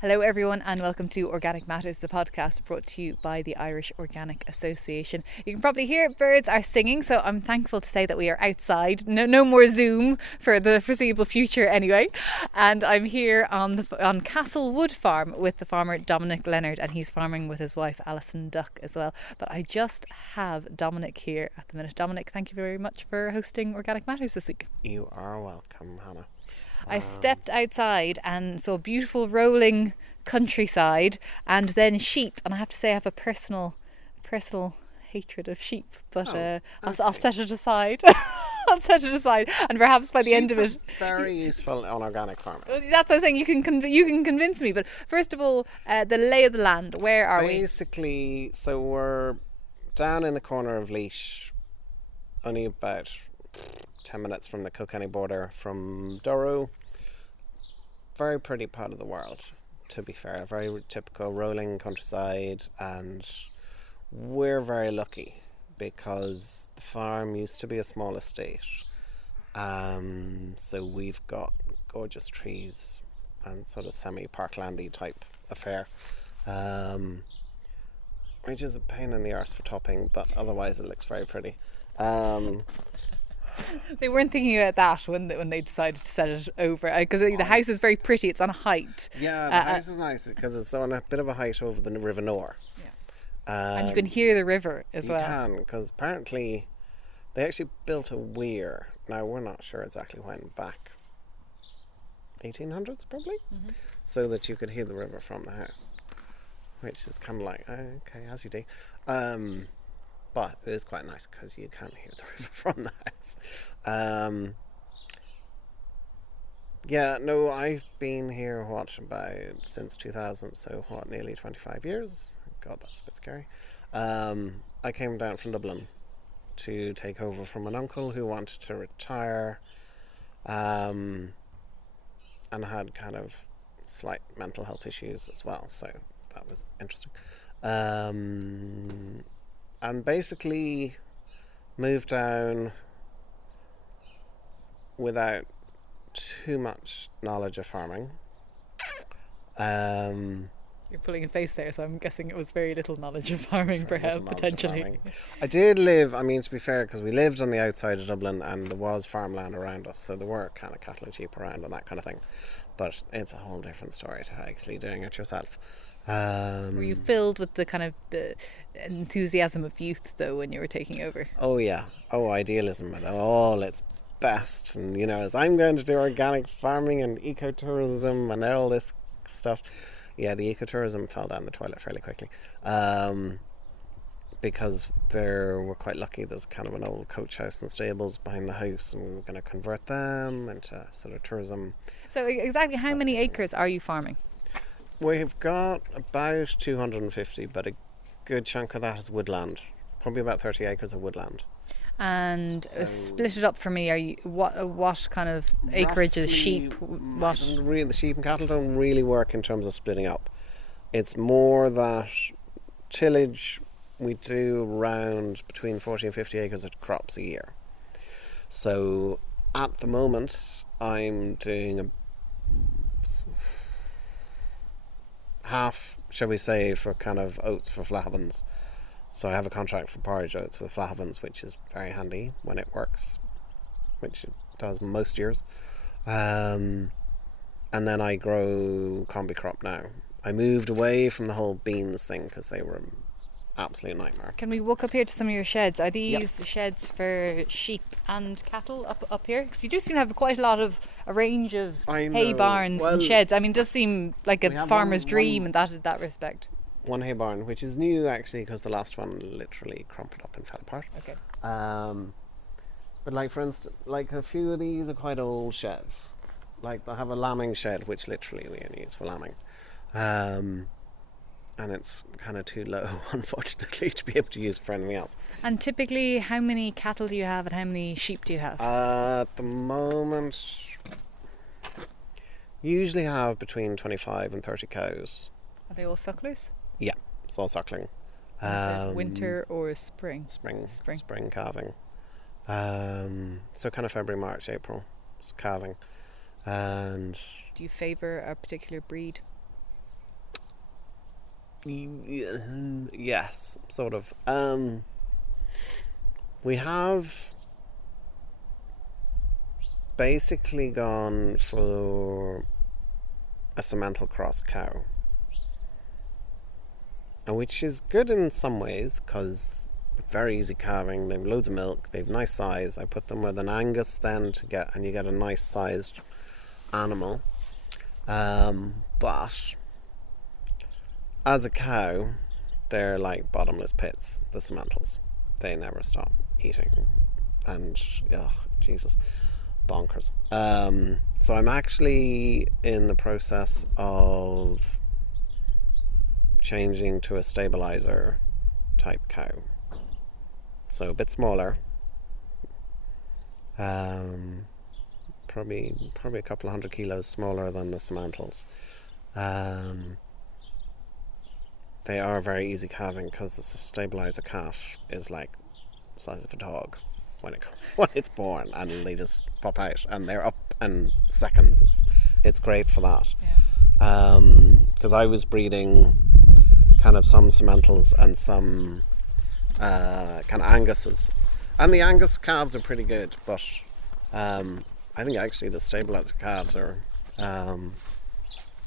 Hello everyone and welcome to Organic Matters, the podcast brought to you by the Irish Organic Association. You can probably hear birds are singing, so I'm thankful to say that we are outside. No more Zoom for the foreseeable future anyway. And I'm here on Castle Wood Farm with the farmer Dominic Leonard, and he's farming with his wife Alison Duck as well. But I just have Dominic here at the minute. Dominic, thank you very much for hosting Organic Matters this week. You are welcome, Hannah. I stepped outside and saw beautiful rolling countryside and then sheep, and I have to say I have a personal hatred of sheep, but I'll set it aside. I'll set it aside, and perhaps by the end of it, very useful on organic farming. That's what I was saying. You can convince me, but first of all, the lay of the land. Where are we? Basically, so we're down in the corner of Laois, only about 10 minutes from the Kilkenny border from Durrow. Very pretty part of the world, to be fair. Very typical rolling countryside, and we're very lucky because the farm used to be a small estate. So we've got gorgeous trees and sort of semi-parklandy type affair, which is a pain in the arse for topping, but otherwise it looks very pretty. They weren't thinking about that when they decided to set it over, because the house is very pretty. It's on a height. Yeah, the house is nice because it's on a bit of a height over the River Nore. Yeah. And you can hear the river as well. You can, because apparently they actually built a weir. Now, we're not sure exactly when, back 1800s probably, so that you could hear the river from the house, which is kind of like, okay, as you do. But it is quite nice because you can hear the river from the house. Yeah, no, I've been here, since 2000, so nearly 25 years. God, that's a bit scary. I came down from Dublin to take over from an uncle who wanted to retire, and had kind of slight mental health issues as well, so that was interesting. And basically moved down without too much knowledge of farming. You're pulling a face there, so I'm guessing it was very little knowledge of farming, perhaps, potentially. I did live, to be fair, because we lived on the outside of Dublin and there was farmland around us, so there were kind of cattle and sheep around and that kind of thing. But it's a whole different story to actually doing it yourself. Were you filled with the kind of the enthusiasm of youth, though, when you were taking over? Oh, yeah. Oh, idealism at all its best. And, as I'm going to do organic farming and ecotourism and all this stuff. Yeah, the ecotourism fell down the toilet fairly quickly. Because we're quite lucky. There's kind of an old coach house and stables behind the house, and we're going to convert them into sort of tourism. So exactly how many acres are you farming? We've got about 250, but a good chunk of that is woodland. Probably about 30 acres of woodland. And split it up for me. What kind of acreage is sheep? The sheep and cattle don't really work in terms of splitting up. It's more that tillage, we do around between 40 and 50 acres of crops a year. So at the moment, I'm doing half, shall we say, for kind of oats for flahavans. So I have a contract for porridge oats with flahavans, which is very handy when it works, which it does most years. And then I grow combi crop now. I moved away from the whole beans thing because they were an absolute nightmare. Can we walk up here to some of your sheds? Are these sheds for sheep and cattle up here? Because you do seem to have quite a range of hay barns and sheds. It does seem like a farmer's dream in that respect. One hay barn, which is new actually because the last one literally crumpled up and fell apart. Okay. But for instance, a few of these are quite old sheds. They have a lambing shed, which literally we only use for lambing. And it's kind of too low, unfortunately, to be able to use it for anything else. And typically, how many cattle do you have and how many sheep do you have? At the moment, usually have between 25 and 30 cows. Are they all sucklers? Yeah, it's all suckling. Is it winter or spring? Spring calving. So kind of February, March, April, it's calving. And do you favour a particular breed? Yes, sort of. We have basically gone for a Simmental cross cow, which is good in some ways because very easy calving. They've loads of milk. They've nice size. I put them with an Angus then and you get a nice sized animal. But as a cow, they're like bottomless pits. The Simmentals, they never stop eating, and Jesus, bonkers. So I'm actually in the process of changing to a stabilizer type cow. So a bit smaller. Probably a couple of 100 kilos smaller than the Simmentals. They are very easy calving because the stabilizer calf is like the size of a dog when it's born, and they just pop out and they're up in seconds. It's great for that. Because I was breeding kind of some Simmentals and some kind of Anguses, and the Angus calves are pretty good, but I think actually the stabilizer calves are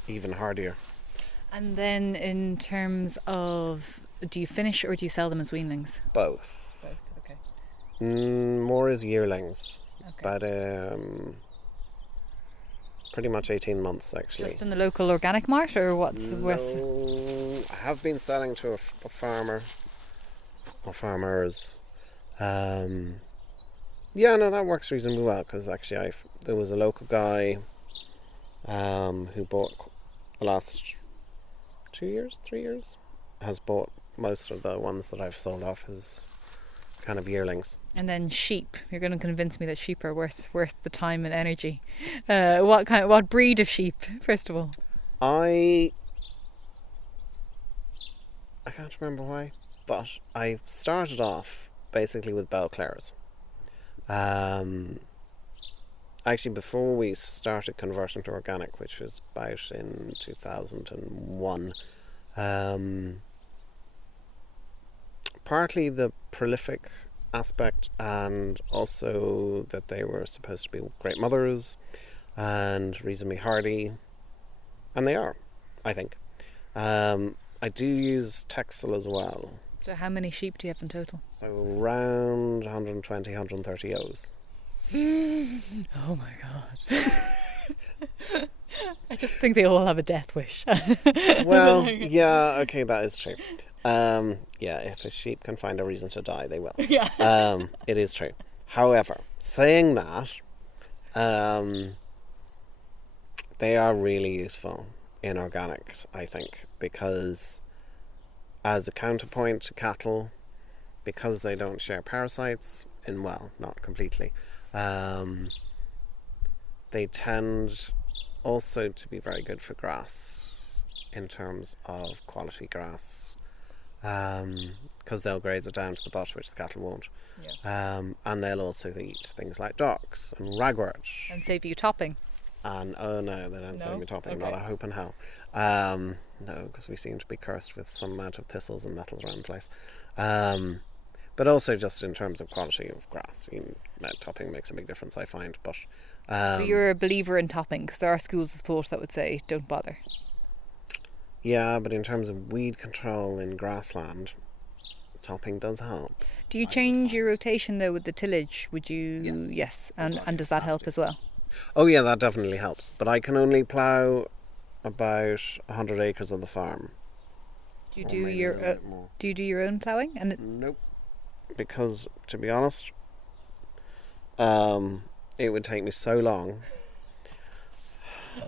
even hardier. And then in terms of, do you finish or do you sell them as weanlings? Both, okay. More as yearlings, Okay. but pretty much 18 months actually. Just in the local organic mart, or what's I have been selling to a farmer or farmers. That works reasonably well, because actually there was a local guy who bought the last 3 years, has bought most of the ones that I've sold off as kind of yearlings. And then sheep. You're going to convince me that sheep are worth the time and energy. What breed of sheep, first of all? I can't remember why, but I started off basically with Belclares. Actually, before we started converting to organic, which was about in 2001, partly the prolific aspect, and also that they were supposed to be great mothers and reasonably hardy, and they are, I think. I do use Texel as well. So how many sheep do you have in total? So around 120, 130 ewes. Oh my god. I just think they all have a death wish. Well, yeah, okay, that is true. If a sheep can find a reason to die, they will. Yeah. It is true. However, saying that, they are really useful in organics, I think, because as a counterpoint to cattle, because they don't share parasites, not completely, they tend also to be very good for grass in terms of quality grass, because they'll graze it down to the butt, which the cattle won't. And they'll also eat things like docks and ragwort. And save you topping. And no, they don't save me topping. Okay. Not a hope in hell. No, because we seem to be cursed with some amount of thistles and nettles around the place. But also just in terms of quality of grass, topping makes a big difference, I find. But so you're a believer in topping, because there are schools of thought that would say don't bother. Yeah, but in terms of weed control in grassland, topping does help. Do you change your rotation though with the tillage? Would you? Yes. And does that help as well? Oh yeah, that definitely helps. But I can only plough about 100 acres of the farm. Do you do your own ploughing? Nope. Because to be honest, it would take me so long,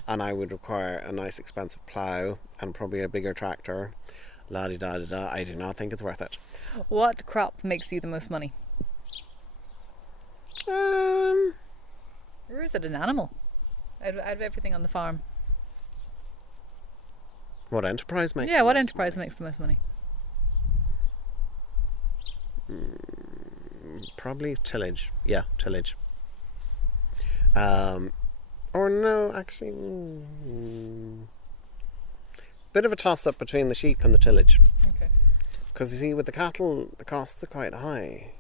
and I would require a nice expensive plough and probably a bigger tractor. La-di-da-di-da. I do not think it's worth it. What crop makes you the most money? Or is it an animal? Out of everything on the farm. What enterprise makes? Yeah, what enterprise makes the most money? Probably tillage. Yeah, tillage. Or no, actually, bit of a toss-up between the sheep and the tillage. Okay. Because you see, with the cattle, the costs are quite high.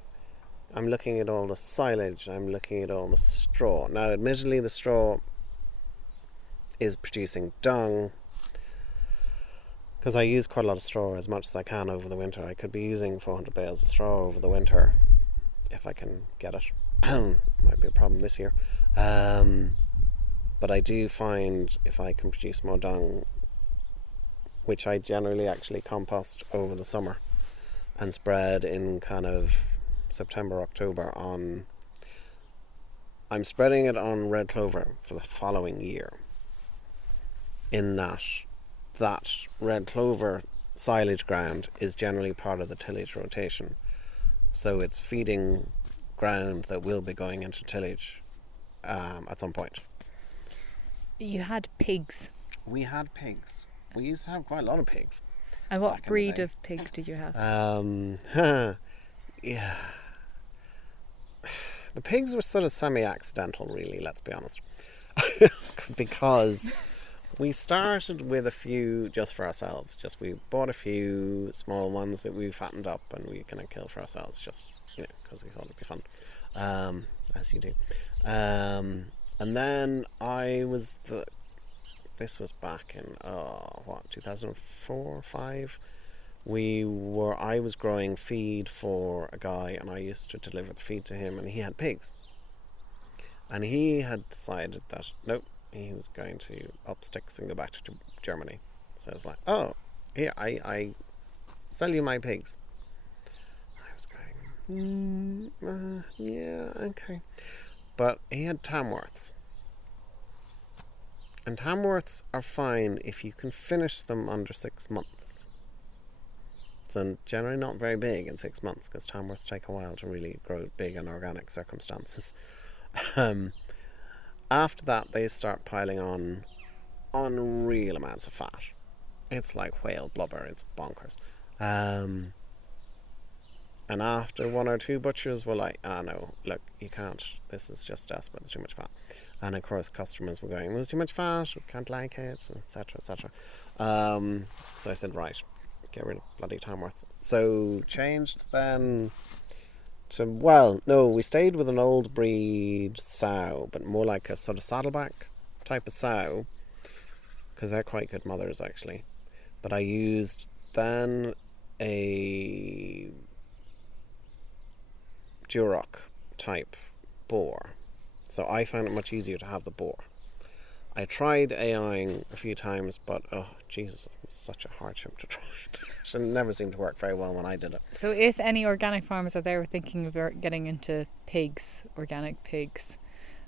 I'm looking at all the silage, I'm looking at all the straw. Now, admittedly, the straw is producing dung, because I use quite a lot of straw, as much as I can over the winter. I could be using 400 bales of straw over the winter, if I can get it. Might be a problem this year. But I do find if I can produce more dung, which I generally actually compost over the summer and spread in kind of September, October on... I'm spreading it on red clover for the following year. In that red clover silage ground is generally part of the tillage rotation. So it's feeding ground that will be going into tillage at some point. You had pigs. We had pigs. We used to have quite a lot of pigs. And what breed of pig did you have? Yeah. The pigs were sort of semi-accidental, really, let's be honest. Because we started with a few just for ourselves. Just we bought a few small ones that we fattened up and we kind of killed for ourselves, just, you know, because we thought it'd be fun, as you do. And then this was back in 2004, 5. I was growing feed for a guy, and I used to deliver the feed to him, and he had pigs. And he had decided that nope, he was going to up sticks and go back to Germany. So I was like, oh, here, I sell you my pigs. I was going, yeah, okay. But he had Tamworths. And Tamworths are fine if you can finish them under 6 months. So generally not very big in 6 months, because Tamworths take a while to really grow big in organic circumstances. After that, they start piling on unreal amounts of fat. It's like whale blubber. It's bonkers. And after 1 or 2 butchers were like, no, look, you can't. This is just desperate. There's too much fat. And of course, customers were going, there's too much fat. We can't like it, etc., etc. So I said, right, get rid of bloody Tamworth. So changed then to, well, no, we stayed with an old breed sow, but more like a sort of saddleback type of sow, because they're quite good mothers actually. But I used then a Durrow type boar, so I found it much easier to have the boar. I tried AIing a few times, but oh Jesus, it was such a hardship to try it. It never seemed to work very well when I did it. So if any organic farmers out there were thinking of getting into pigs, organic pigs,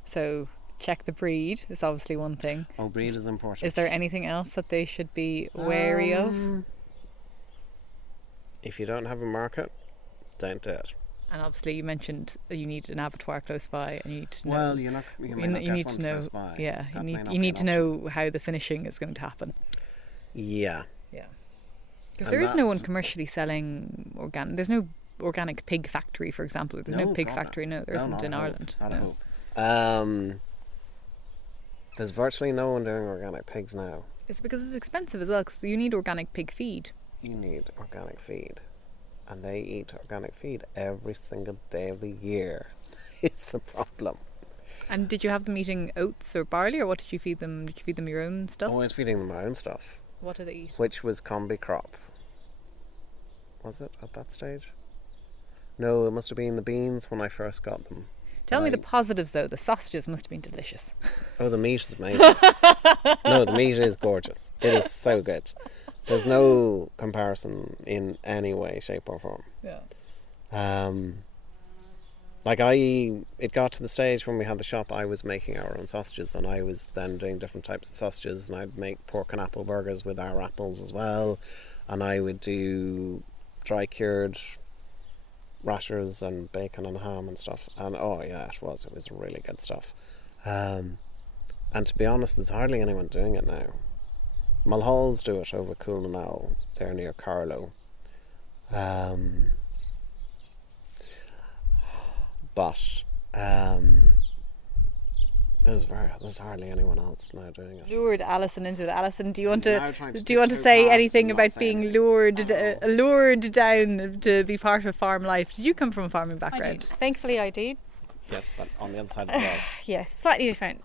so check the breed is obviously one thing. Oh, breed is important. Is there anything else that they should be wary of? If you don't have a market, don't do it. And obviously, you mentioned that you need an abattoir close by, and you need to know. Well, you need to know. Close by. Yeah, you need to know how the finishing is going to happen. Yeah. Yeah. Because there is no one commercially selling organic. There's no organic pig factory, for example. There's no pig factory. No, there isn't in Ireland. Not a hope. There's virtually no one doing organic pigs now. It's because it's expensive as well. Because you need organic pig feed. You need organic feed. And they eat organic feed every single day of the year. It's the problem. And did you have them eating oats or barley, or what did you feed them? Did you feed them your own stuff? Always feeding them my own stuff. What do they eat? Which was combi crop. Was it at that stage? No, it must have been the beans when I first got them. Tell me the positives though. The sausages must have been delicious. Oh, the meat is amazing. No, the meat is gorgeous. It is so good. There's no comparison in any way, shape or form. Yeah. It got to the stage when we had the shop, I was making our own sausages, and I was then doing different types of sausages, and I'd make pork and apple burgers with our apples as well, and I would do dry cured rashers and bacon and ham and stuff, and oh yeah, it was really good stuff. And to be honest, there's hardly anyone doing it now. Mulhalls do it over Coolnall. They're near Carlow. But There's hardly anyone else now doing it. Lured Alison into it. Alison, do you want Now trying to to tick say past anything and not about say being anything. lured down to be part of farm life? Did you come from a farming I background? did. Thankfully, I did. Yes, but on the other side of the world. Yes, slightly different.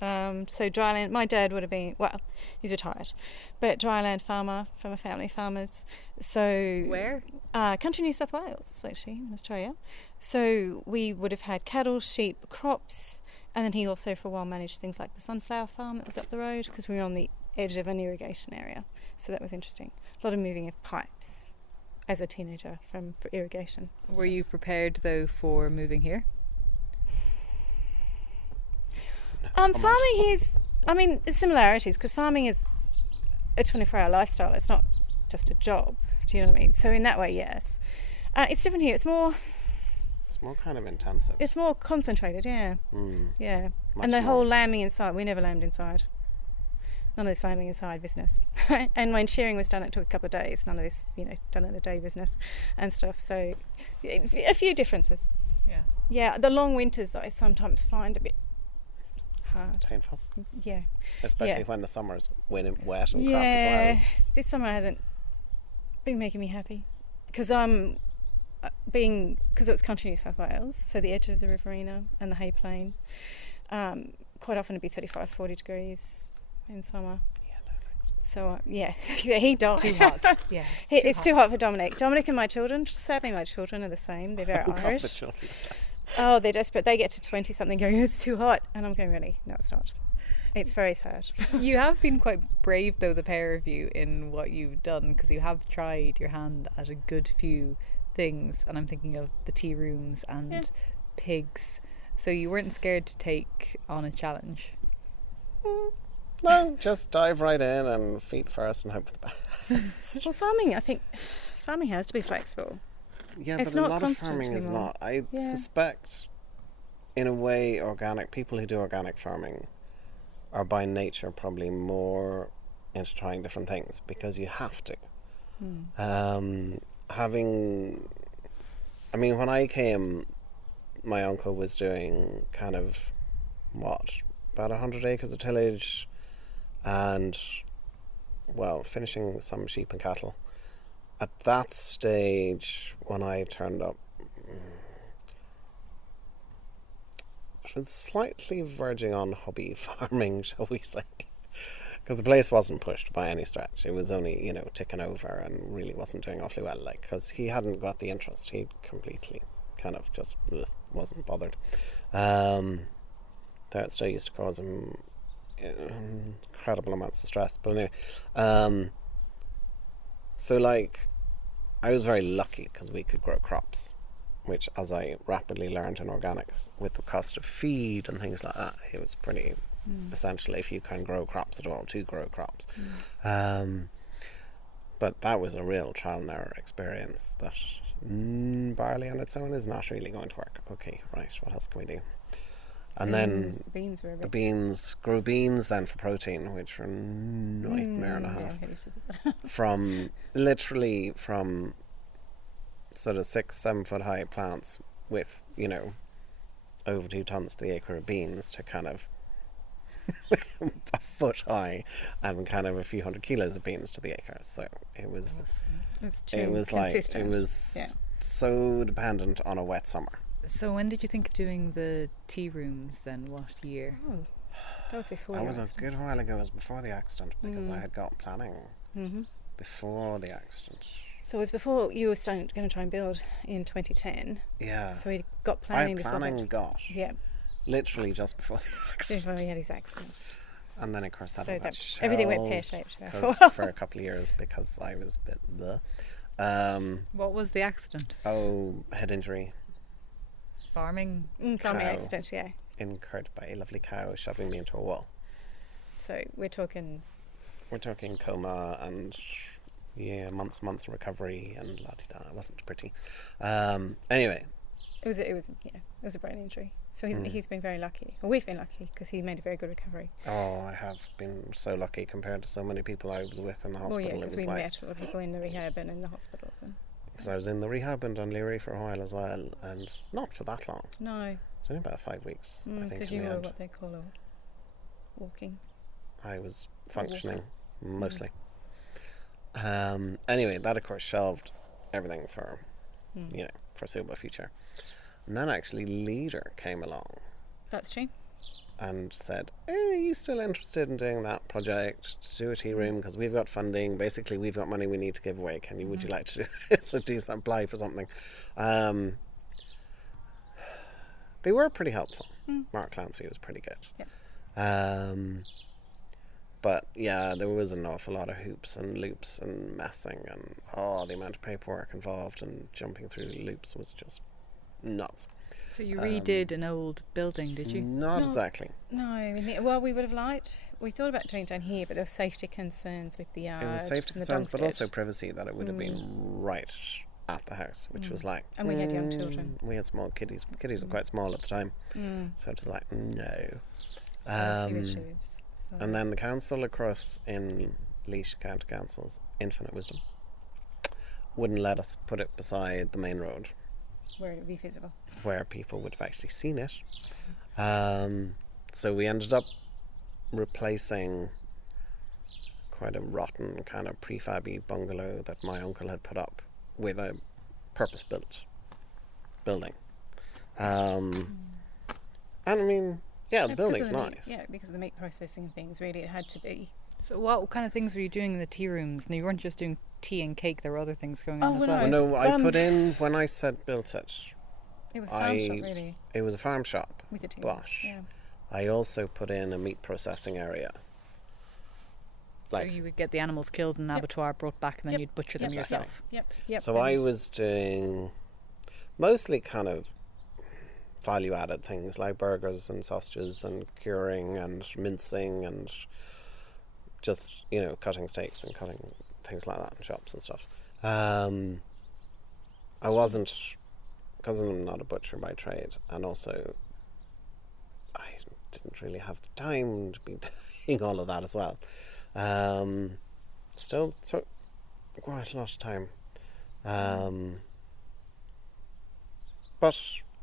So dryland, my dad would have been, well, he's retired, but dryland farmer from a family of farmers. So Where? Country New South Wales, actually, in Australia. So we would have had cattle, sheep, crops, and then he also for a while managed things like the sunflower farm that was up the road because we were on the edge of an irrigation area. So that was interesting. A lot of moving of pipes as a teenager for irrigation. Were you prepared though for moving here? Farming is, there's similarities because farming is a 24-hour lifestyle. It's not just a job. Do you know what I mean? So in that way, yes. It's different here. It's more kind of intensive. It's more concentrated, yeah. Yeah. Much And the more. whole lambing inside, we never lambed inside. None of this lambing inside business. And when shearing was done, it took a couple of days. None of this, done in a day business and stuff. So a few differences. Yeah. Yeah, the long winters I sometimes find a bit hard. Painful. Yeah. Especially Yeah. when the summer's wet and crap as Yeah, well. this summer hasn't been making me happy because because it was country New South Wales, so the edge of the riverina and the hay plain. Quite often it'd be 35, 40 degrees in summer. Yeah, no thanks. So yeah, he died. Too hot. Yeah. It's too hot for Dominic. Dominic and my children, sadly my children are the same. They're very Oh, God, the Irish. children are desperate. Oh, they're desperate. They get to 20 something going, it's too hot, and I'm going, really? No, it's not. It's very sad. You have been quite brave though, the pair of you, in what you've done, because you have tried your hand at a good few things, and I'm thinking of the tea rooms and pigs. So you weren't scared to take on a challenge. No, just dive right in and feet first and hope for the best. Well, I think farming has to be flexible. Yeah, It's but a not lot of constant farming is anymore. not. I Yeah. suspect, in a way, people who do organic farming are by nature probably more into trying different things because you have to. When I came, my uncle was doing kind of, about 100 acres of tillage and, finishing some sheep and cattle. At that stage, when I turned up, it was slightly verging on hobby farming, shall we say. Because the place wasn't pushed by any stretch. It was only, ticking over and really wasn't doing awfully well, because he hadn't got the interest. He'd completely kind of just wasn't bothered. That still used to cause him incredible amounts of stress. But anyway, I was very lucky because we could grow crops, which, as I rapidly learned in organics, with the cost of feed and things like that, it was pretty essential if you can grow crops at all to grow crops. But that was a real trial and error experience that barley on its own is not really going to work. Okay, right, what else can we do? And then the beans were a bit... grew beans then for protein, which were a nightmare and a half. From sort of 6-7 foot high plants with, over 2 tons to the acre of beans to kind of a foot high and kind of a few hundred kilos of beans to the acre. So it was so dependent on a wet summer. So when did you think of doing the tea rooms then? What year? Oh, that was before That the was a accident. good while ago. It was before the accident because I had got planning before the accident. So it was before you were going to try and build in 2010. Yeah. So we got I planning had before. planning got Yeah, literally just before the accident. before he had his accident. And then of course that So all got that everything went shelved pear-shaped. for a couple of years because I was a bit bleh. What was the accident? Head injury Farming? Farming Cow. accident, yeah. incurred by a lovely cow shoving me into a wall. So we're talking... We're talking coma and months in recovery and la-di-da. It wasn't pretty. Anyway. It was a brain injury. So he's been very lucky. Well, we've been lucky because he made a very good recovery. Oh, I have been so lucky compared to so many people I was with in the hospital. Well, yeah, because it was we like, met all the people in the rehab and in the hospitals. Because I was in the rehab in Dunleary for a while as well, and not for that long. No. It's only about 5 weeks, I think, Because in you the were end. what they call a walking. I was functioning, mostly. Anyway, that of course shelved everything for, foreseeable future. And then actually Leader came along That's true. and said, are you still interested in doing that project, to do a tea room, because we've got funding, basically we've got money we need to give away, would you like to do it? So apply for something. They were pretty helpful. Mark Clancy was pretty good. Yeah. But yeah, there was an awful lot of hoops and loops and messing, and the amount of paperwork involved and jumping through loops was just nuts. So you redid an old building, did you? Not No. exactly. No, we would have liked. We thought about doing it down here, but there were safety concerns with the yard. It was safety and the concerns, but Domstead. also privacy, that it would have been right at the house, which was like... And we had young children. We had small kiddies. Kiddies were quite small at the time. So it was like, no. So a few issues. So. And then the council across in Laois County Council's infinite wisdom wouldn't let us put it beside the main road, where it would be feasible. where people would have actually seen it. So we ended up replacing quite a rotten kind of prefab-y bungalow that my uncle had put up with a purpose-built building. And I mean, the building's nice. Because of the meat processing and things, really, it had to be. So what kind of things were you doing in the tea rooms? Now, you weren't just doing tea and cake, there were other things going on as well. Well, no, I put in, when I said built it, It was a farm shop, really. it was a farm shop, With a tea but room. Yeah. I also put in a meat processing area. So you would get the animals killed in an abattoir, brought back, and then you'd butcher them yourself. Yep. So I was doing mostly kind of value-added things like burgers and sausages and curing and mincing and just, cutting steaks and cutting things like that in shops and stuff. I wasn't, because I'm not a butcher by trade, and also I didn't really have the time to be doing all of that as well. Still took quite a lot of time. But,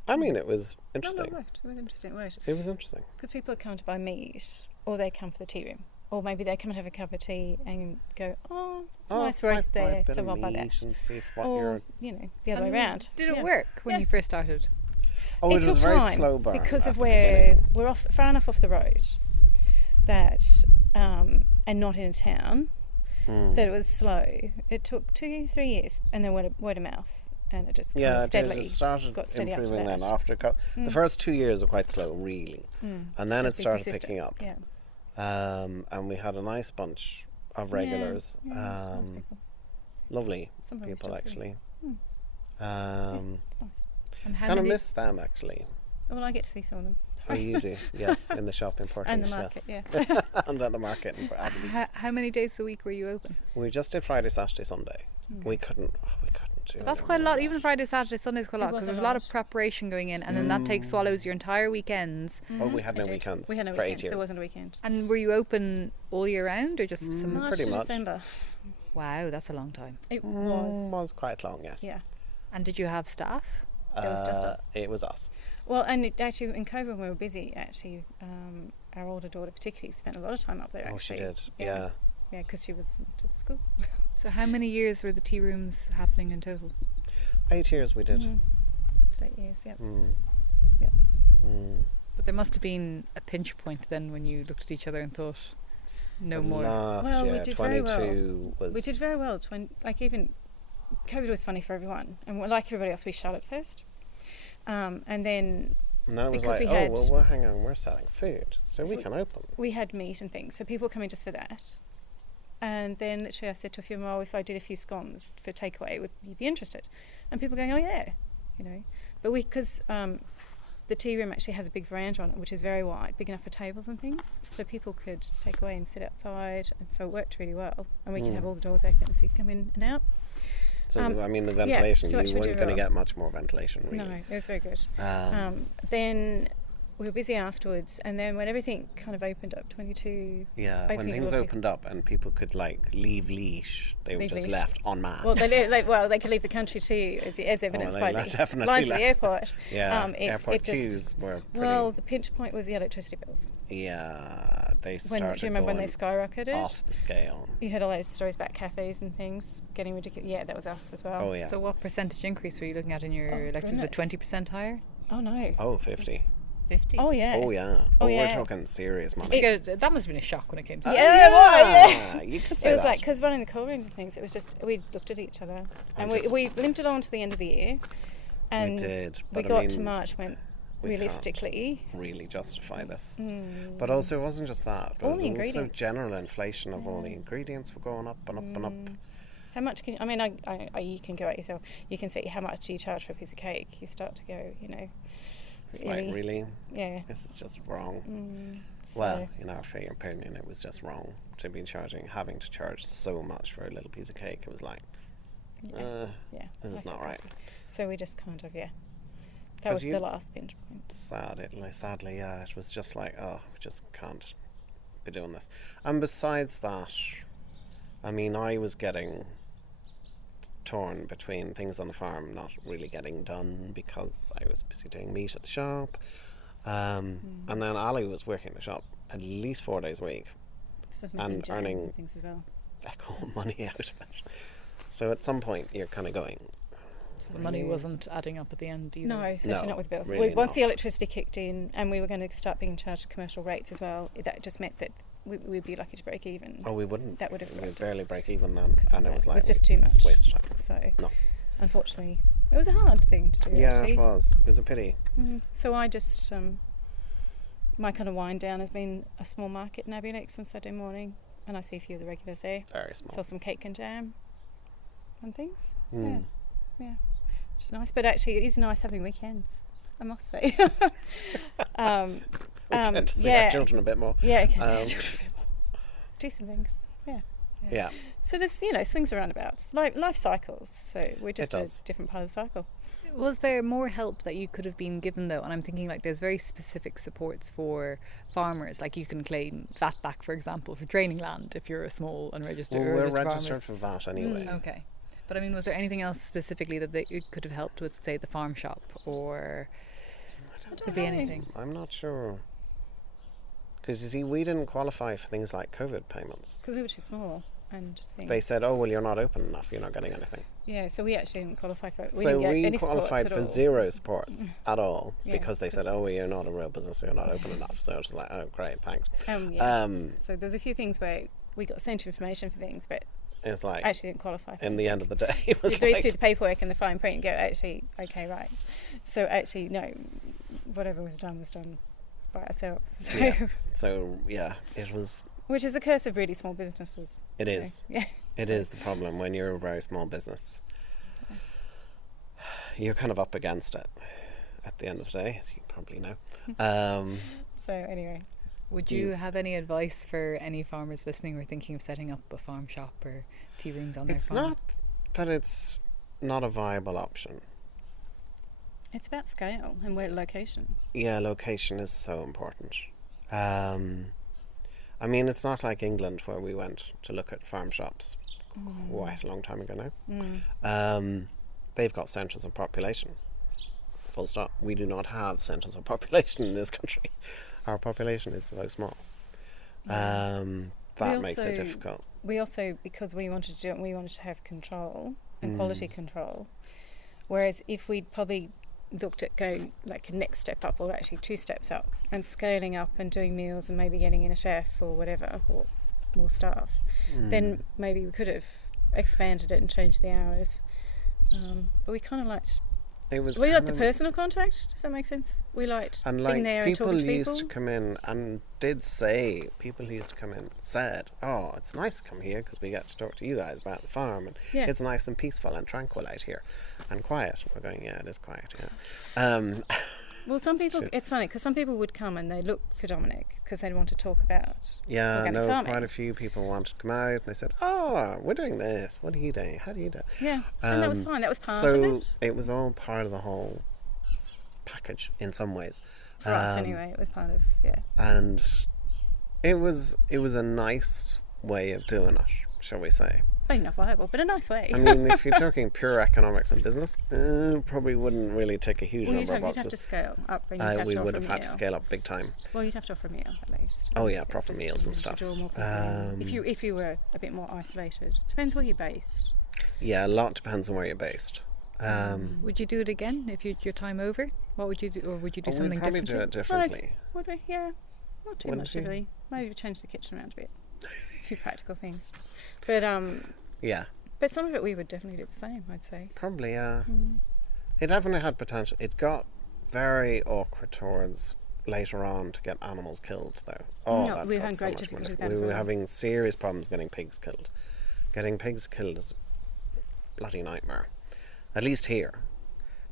I mean, it was interesting. No, it was interesting, right. It was interesting. Because people come to buy meat, or they come for the tea room. Or maybe they come and have a cup of tea and go, that's a nice roast there, so I'll buy that. And see what Or, the other way around. Did it work when you first started? it took was a very time slow burn because at of the where beginning. we're far enough off the road that, and not in a town, that it was slow. It took 2-3 years, and then word of mouth, and it just kind of steadily it started got steady after improving that. then. After the first 2 years were quite slow, really, and then it Just be started persistent. picking up. Yeah. And we had a nice bunch of regulars, nice people. lovely Some of them people still actually. It's nice. And how Kind of many? miss them actually. Well, I get to see some of them. Oh, you do, yes, in the shop in Portage, And the market, yes. yeah. And at the market in Abbeyleix. How many days a week were you open? We just did Friday, Saturday, Sunday. We couldn't do But that's any quite a more lot. than Even that. Friday, Saturday, Sunday is quite a lot, It was because a there's a lot of lot. preparation going in, and then that takes swallows your entire weekends. Oh, we had no It did. weekends We had no for 8 weekends. years. There wasn't a weekend. And were you open all year round, or just some? March pretty to much. December. Wow, that's a long time. It Was quite long, yes. Yeah. And did you have staff? It was just us. It was us. Well, and actually, in COVID, when we were busy, actually, our older daughter particularly spent a lot of time up there. Oh, she actually. did. Yeah. Yeah, because she was at school. So how many years were the tea rooms happening in total? 8 years we did. 8 years, yeah. Mm. But there must have been a pinch point then when you looked at each other and thought, no more. Last Well, we year, did very 22 was. We did very well. Even COVID was funny for everyone, and like everybody else, we shut it first, and then And then it was because like, we had- we're selling food, so we can open. we had meat and things, so people come in just for that. And then literally, I said to a few of them, "Oh, if I did a few scones for takeaway, would you be interested?" And people going, "Oh yeah," But because the tea room actually has a big veranda on it, which is very wide, big enough for tables and things, so people could take away and sit outside, and so it worked really well. And we could have all the doors open, so you could come in and out. So I mean, the ventilation, so you actually we weren't did going to well. get much more ventilation, really. No, it was very good. Um, Then we were busy afterwards, and then when everything kind of opened up, 22. Yeah, I when think a things lot of opened up and people could like leave Leash, they were Leave just Leash. left en masse. Well, they could leave the country too, as evidenced they by definitely lines at left. the airport. Yeah, It airport just, queues were pretty. well, the pinch point was the electricity bills. Yeah, they Do started you remember when they going skyrocketed? off the scale. You heard all those stories about cafes and things getting ridiculous. Yeah, that was us as well. Oh yeah. So what percentage increase were you looking at in your electricity? Was it goodness. 20% higher? Oh no. Oh, 50. 50? Oh yeah. Oh yeah. Oh, Oh, yeah. we're talking serious money. That must have been a shock when it came to that. Yeah, You could say It was that. like, because running the coal rooms and things, it was just, we looked at each other and we limped along to the end of the year, and we did. we But got I mean, to March, went we can't realistically. really justify this. But also, it wasn't just that. All the Also, ingredients. general inflation of all the ingredients were going up and up and up. How much can, I mean, I you can go out yourself, you can see how much do you charge for a piece of cake. You start to go, you know, It's like, really? Yeah. This is just wrong. So, Well, in our fair opinion, it was just wrong to be having to charge so much for a little piece of cake. It was like, yeah, this is like not right. So we just kind of, that 'Cause was the last pinch point. Sadly, yeah, it was just like, oh, we just can't be doing this. And besides that, I mean, I was getting torn between things on the farm not really getting done because I was busy doing meat at the shop. And then Ali was working the shop at least 4 days a week and earning things as well. echo money out of it. So at some point you're kind of going, So the money wasn't adding up at the end either. No, especially No, not with bills. really Once not. the electricity kicked in and we were going to start being charged commercial rates as well, that just meant that we'd be lucky to break even. oh, we wouldn't. That would have We'd wrecked us. barely break even then. 'Cause And of it was that. like, It was just too it's much. waste of time. So, Nuts. unfortunately, it was a hard thing to do. Yeah, actually. it was. It was a pity. So I just, my kind of wind down has been a small market in Abbeyleix on Saturday morning, and I see a few of the regulars there. Very small. Saw some cake and jam and things. Mm. Yeah, which is nice. But actually, it is nice having weekends, I must say. Get to see our children a bit more. Yeah, I can see Um, our children a bit more. Do some things. Yeah. Yeah. So there's, swings and roundabouts, life cycles. So we're just It a does. different part of the cycle. Was there more help that you could have been given though? And I'm thinking like there's very specific supports for farmers. Like you can claim VAT back, for example, for draining land if you're a small unregistered Well, or we're registered registered farmers. for VAT anyway. Okay. But I mean, was there anything else specifically that it could have helped with, say, the farm shop, or could be anything? I'm not sure. Because you see, we didn't qualify for things like COVID payments. Because we were too small and things. They said, oh, well, you're not open enough, you're not getting anything. Yeah, so we actually didn't qualify for it. So didn't get we any supports qualified at for all. 0 supports at all Yeah, because they said, oh, well, you're not a real business, so you're not open enough. So I was like, oh, great, thanks. Yeah. So there's a few things where we got sent information for things, but It's like, I actually didn't qualify for in it. the end of the day, it You was read like, through the paperwork and the fine print and go, actually, okay, right. So actually, no, whatever was done by ourselves. So, Yeah. So, yeah, it was, which is the curse of really small businesses. it is. Yeah. It is the problem when you're a very small business. You're kind of up against it at the end of the day, as you probably know. So anyway, Would you have any advice for any farmers listening who are thinking of setting up a farm shop or tea rooms on their It's farm? not that it's not a viable option. it's about scale and where location. Yeah, location is so important. I mean, it's not like England where we went to look at farm shops quite a long time ago now. They've got centres of population. Full stop. We do not have centres of population in this country. Our population is so small. That makes it difficult. We also, because we wanted to do it, we wanted to have control and quality control. Whereas if we'd probably looked at going like a next step up, or actually 2 steps up, and scaling up and doing meals and maybe getting in a chef or whatever, or more staff, then maybe we could have expanded it and changed the hours. But we kind of liked. It was We liked the kind of- personal contact. Does that make sense? We liked And being like there and people talking to used people. to come in and did say, people who used to come in said, oh, it's nice to come here because we get to talk to you guys about the farm, and Yeah. it's nice and peaceful and tranquil out here and quiet. We're going, yeah, it is quiet, yeah. Well, some people, So- it's funny because some people would come and they look for Dominic because they want to talk about Yeah, organic no, farming. quite a few people wanted to come out and they said, oh, we're doing this. What are you doing? How do you do it? Yeah, and that was fine. That was part so of it. it was all part of the whole package in some ways. For us, anyway, it was part of, And it was a nice way of doing it, shall we say. Maybe not viable, but a nice way. I mean, if you're talking pure economics and business, probably wouldn't really tick a huge number of You'd have boxes. to scale up. And you'd have We to would offer have a had to meal. scale up big time. Well, you'd have to offer a meal at least. Oh yeah, proper meals and to stuff. draw more people in. If you were a bit more isolated, depends where you're based. Yeah, a lot depends on where you're based. Would you do it again if your time over? What would you do, or would you do something we'd probably differently? do it differently. Would we? Yeah, not too Wouldn't much you? really. Maybe change the kitchen around a bit. A few practical things, but Yeah, But some of it we would definitely do the same, I'd say. probably. Yeah, it definitely had potential. It got very awkward towards later on to get animals killed, though. Oh, No, that we got had so great much difficulty money. with that We as were well. having serious problems getting pigs killed. Getting pigs killed is a bloody nightmare. At least here,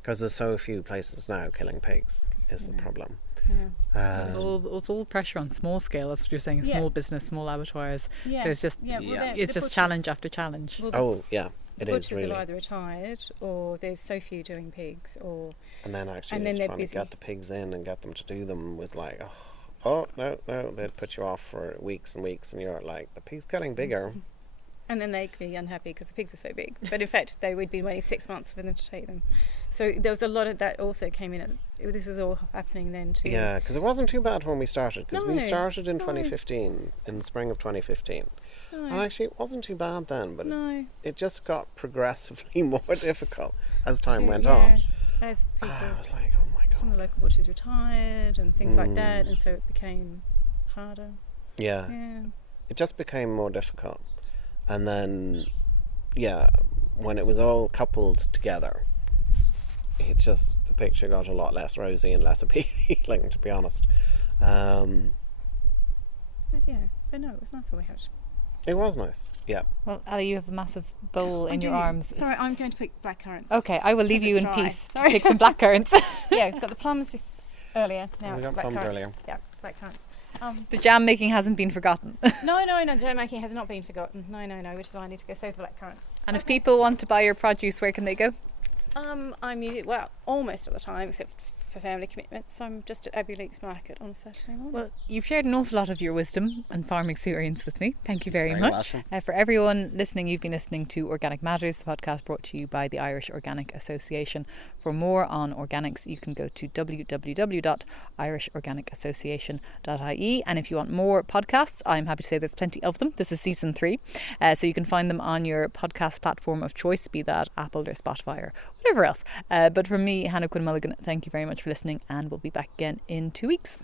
because there's so few places now killing pigs is the problem. Yeah. It's all pressure on small scale. That's what you're saying. Yeah. Small business, small abattoirs. Yeah. There's just Yeah, well, Yeah. it's the just challenge after challenge. Well, the Oh yeah, it is butchers really. have either retired or there's so few doing pigs, or And then actually and then just they're trying busy. to get the pigs in and get them to do them was like, oh no, they'd put you off for weeks and weeks, and you're like, the pig's getting bigger. and then they'd be unhappy because the pigs were so big. But in fact, they would be waiting 6 months for them to take them. So there was a lot of that also came in. This was all happening then too. Yeah, because it wasn't too bad when we started. Because we No, started in no. 2015, in the spring of 2015, and No, actually it wasn't too bad then, but no. it just got progressively more difficult as time went Yeah, on. as people, I was like, oh my some of god. the local butchers retired and things like that, and so it became harder. Yeah, Yeah. it just became more difficult, and then when it was all coupled together, the picture got a lot less rosy and less appealing, to be honest. But no, it was nice when we had. It was nice. Yeah. Well, Ali, you have a massive bowl in Do your you? arms. Sorry, I'm going to pick black currants. Okay, I will leave Because you in it's dry. peace to Sorry. pick some blackcurrants. Yeah, got the plums earlier. Now We it's got black plums currants. earlier. Yeah, black currants. The jam making hasn't been forgotten. No, the dough making has not been forgotten. No, which is why I need to go save the black currants. And if people want to buy your produce, where can they go? Almost all the time, except for family commitments. I'm just at Abbeyleix market on Saturday morning. Well, you've shared an awful lot of your wisdom and farm experience with me. Thank you very Very much. welcome. For everyone listening, you've been listening to Organic Matters, the podcast brought to you by the Irish Organic Association. For more on organics, you can go to www.irishorganicassociation.ie. And if you want more podcasts, I'm happy to say there's plenty of them. This is season 3. So you can find them on your podcast platform of choice, be that Apple or Spotify or whatever else. But from me, Hannah Quinn Mulligan, thank you very much for listening, and we'll be back again in 2 weeks.